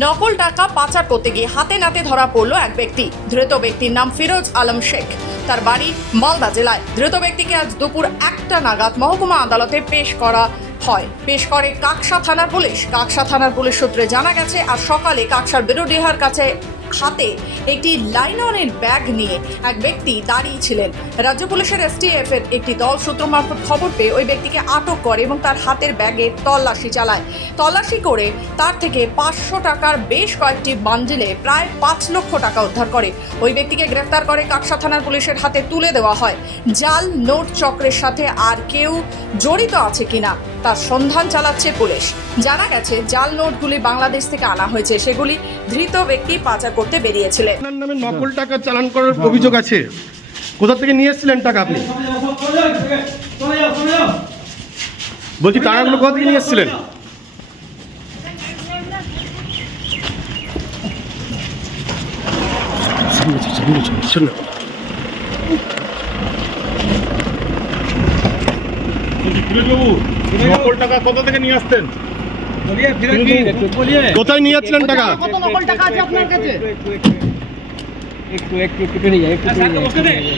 নকল টাকা পাচার করতে গিয়ে হাতে নাতে ধরা পড়ল এক ব্যক্তি। ধৃত ব্যক্তির নাম ফিরোজ আলম শেখ, তার বাড়ি মালদা জেলায়। ধৃত ব্যক্তিকে আজ দুপুর 1টা নাগাদ মহকুমা আদালতে পেশ করে কাকসা থানার পুলিশ। কাকসা থানার পুলিশ সূত্রে জানা গেছে, আজ সকালে কাকসার বিরোডিহার কাছে হাতে একটি লাইলনের ব্যাগ নিয়ে এক ব্যক্তি দাঁড়িয়ে ছিলেন। রাজ্য পুলিশের STF এর একটি দল সূত্র মারফত খবর পেয়ে ওই ব্যক্তিকে আটক করে এবং তার হাতের ব্যাগে তল্লাশি চালায়। তল্লাশি করে তার থেকে 500 টাকার বেশ কয়েকটি বান্ডিলে প্রায় 5 লক্ষ টাকা উদ্ধার করে। ওই ব্যক্তিকে গ্রেফতার করে কাকসা থানার পুলিশের হাতে তুলে দেওয়া হয়। জাল নোট চক্রের সাথে আর কেউ জড়িত আছে কিনা তার সন্ধান চালাচ্ছে পুলিশ। জানা গেছে, জাল নোটগুলি বাংলাদেশ থেকে আনা হয়েছে, সেগুলি ধৃত ব্যক্তি পাচার করতে বেরিয়েছিলেন। আপনার নামে নকল টাকা চালান করার অভিযোগ আছে। কোথা থেকে নিয়ে এসেছিলেন টাকা আপনি? বলছি টাকাগুলো কোথা থেকে নিয়ে এসেছিলেন? নকল টাকা কোথা থেকে নিয়ে আসতেন? কোথায় নিয়ে যাচ্ছিলেন টাকা? কত নকল টাকা আছে আপনার কাছে? একটু নিয়ে যায়, একটু নিয়ে যায়।